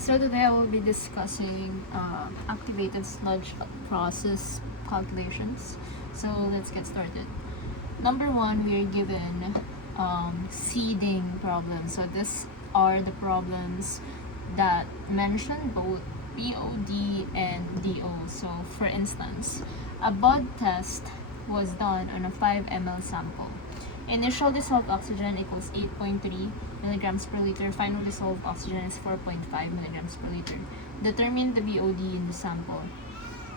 So today I will be discussing activated sludge process calculations. So let's get started. Number one, we are given seeding problems. So these are the problems that mention both BOD and DO. So for instance, a bud test was done on a 5 ml sample. Initial dissolved oxygen equals 8.3 milligrams per liter. Final dissolved oxygen is 4.5 milligrams per liter. Determine the BOD in the sample.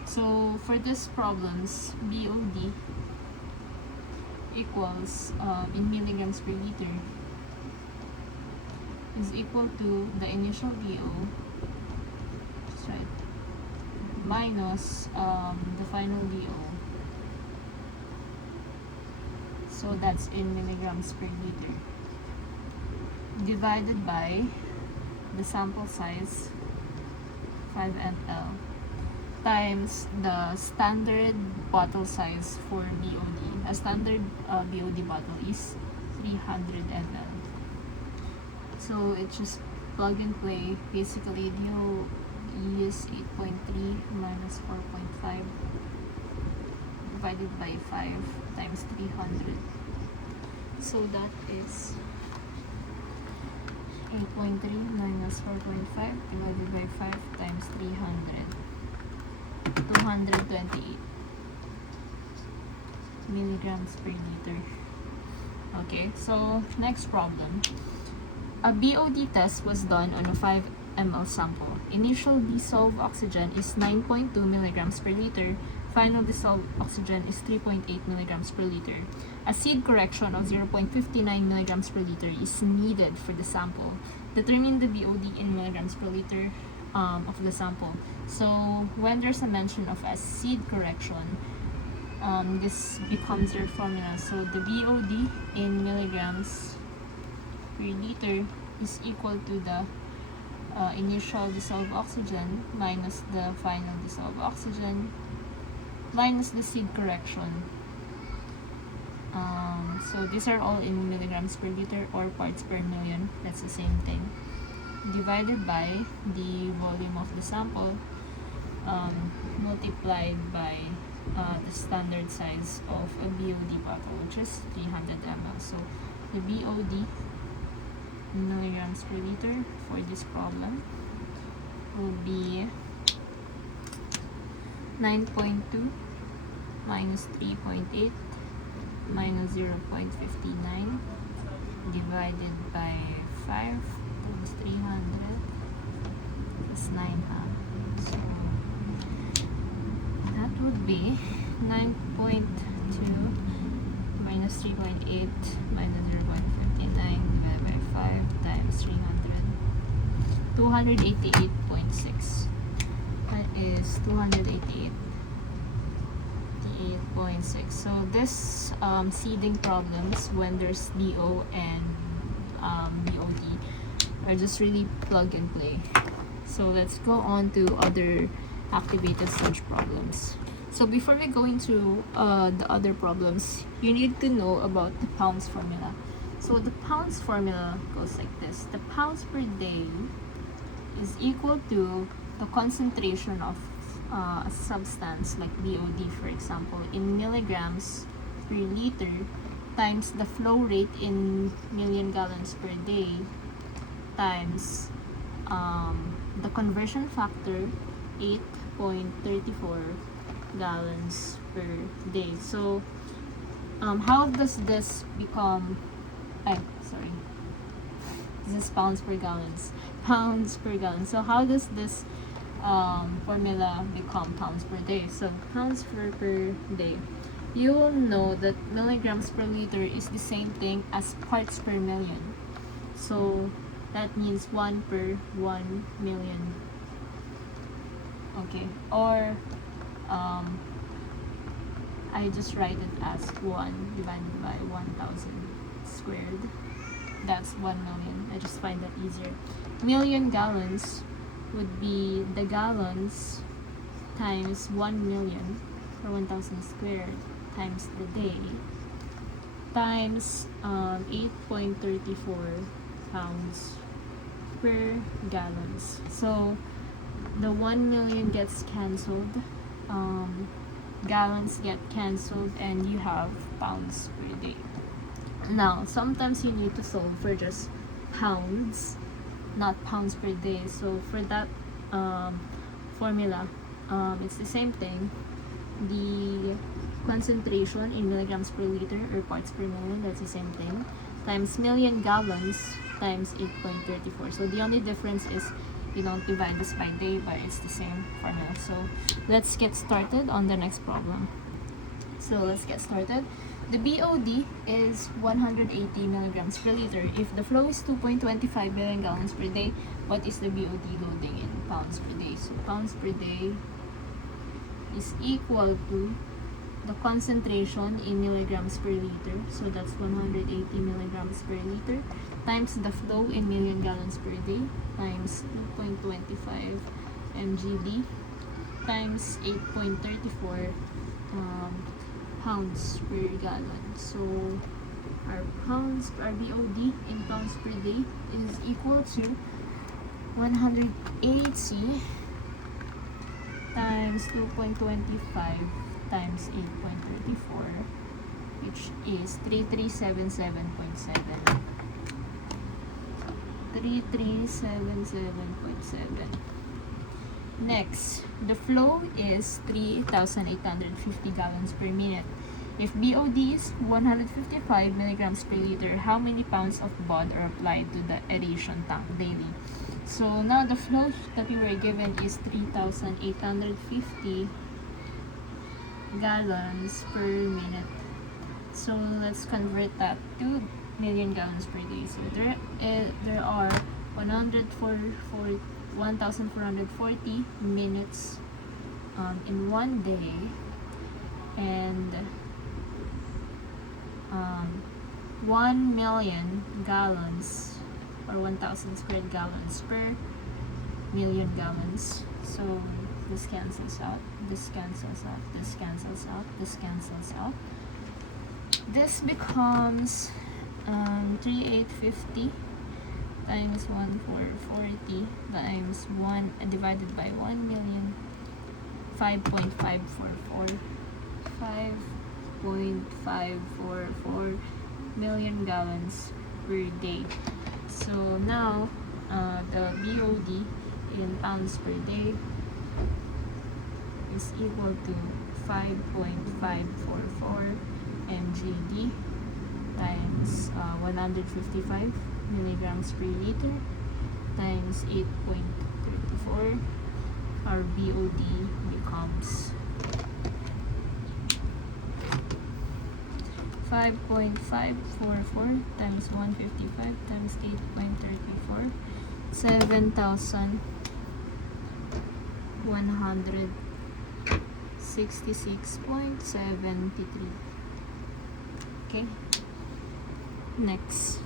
So for these problems, BOD equals in milligrams per liter is equal to the initial DO, that's right, minus the final DO. So that's in milligrams per liter, divided by the sample size 5 ml times the standard bottle size for BOD. A standard BOD bottle is 300 ml. So it's just plug and play. Basically, DO is 8.3 minus 4.5 divided by 5 times 300. So that is 8.3 minus 4.5 divided by 5 times 300. 228 milligrams per liter. Okay, so next problem. A BOD test was done on a 5 ml sample. Initial dissolved oxygen is 9.2 milligrams per liter. Final dissolved oxygen is 3.8 milligrams per liter. A seed correction of 0.59 milligrams per liter is needed for the sample. Determine the BOD in milligrams per liter of the sample. So when there's a mention of a seed correction, this becomes your formula. So the BOD in milligrams per liter is equal to the initial dissolved oxygen minus the final dissolved oxygen minus the seed correction. So these are all in milligrams per liter or parts per million. That's the same thing. Divided by the volume of the sample, multiplied by the standard size of a BOD bottle, which is 300 ml. So the BOD in milligrams per liter for this problem will be 9.2 minus 3.8 minus 0.59 divided by 5 times 300 is 9 So that would be 9.2 minus 3.8 minus 0.59 divided by 5 times 300, 288.6. That is 288.6. So this seeding problems, when there's DO and BOD, are just really plug and play. So let's go on to other activated sludge problems. So before we go into the other problems, you need to know about the pounds formula. So the pounds formula goes like this. The pounds per day is equal to the concentration of a substance like BOD, for example, in milligrams per liter times the flow rate in million gallons per day times the conversion factor 8.34 gallons per day. So how does this become this is pounds per gallon. So how does this formula become pounds per day? So pounds per day, you will know that milligrams per liter is the same thing as parts per million. So that means 1 per 1 million. Okay, or I just write it as 1 divided by 1000 squared. That's 1 million. I just find that easier. Million gallons would be the gallons times 1 million or 1000 squared times the day times 8.34 pounds per gallons. So the 1 million gets cancelled, gallons get cancelled, and you have pounds per day. Now, sometimes you need to solve for just pounds, not pounds per day. So for that formula, it's the same thing. The concentration in milligrams per liter or parts per million, that's the same thing, times million gallons times 8.34. So the only difference is you don't divide this by day, but it's the same formula. So let's get started on the next problem. So let's get started. The BOD is 180 milligrams per liter. If the flow is 2.25 million gallons per day, what is the BOD loading in pounds per day? So pounds per day is equal to the concentration in milligrams per liter. So that's 180 milligrams per liter times the flow in million gallons per day times 2.25 mgd times 8.34 pounds per gallon. So our BOD in pounds per day is equal to 180 times 2.25 times 8.34, which is 3377.7. 3377.7. Next, the flow is 3,850 gallons per minute. If BOD is 155 milligrams per liter, how many pounds of BOD are applied to the aeration tank daily? So now the flow that we were given is 3,850 gallons per minute. So let's convert that to million gallons per day. So there are 1,440 minutes in one day, and 1 million gallons or 1,000 squared gallons per million gallons. So this cancels out, this cancels out, this cancels out, this cancels out. This becomes 3,850 times 1,440 times 1 divided by 1 million, 5.544 million gallons per day. So now the BOD in pounds per day is equal to 5.544 mgd times 155 milligrams per liter times 8.34. Our BOD becomes 5.544 times 155 times 8.34, 7,166.73. Okay, next.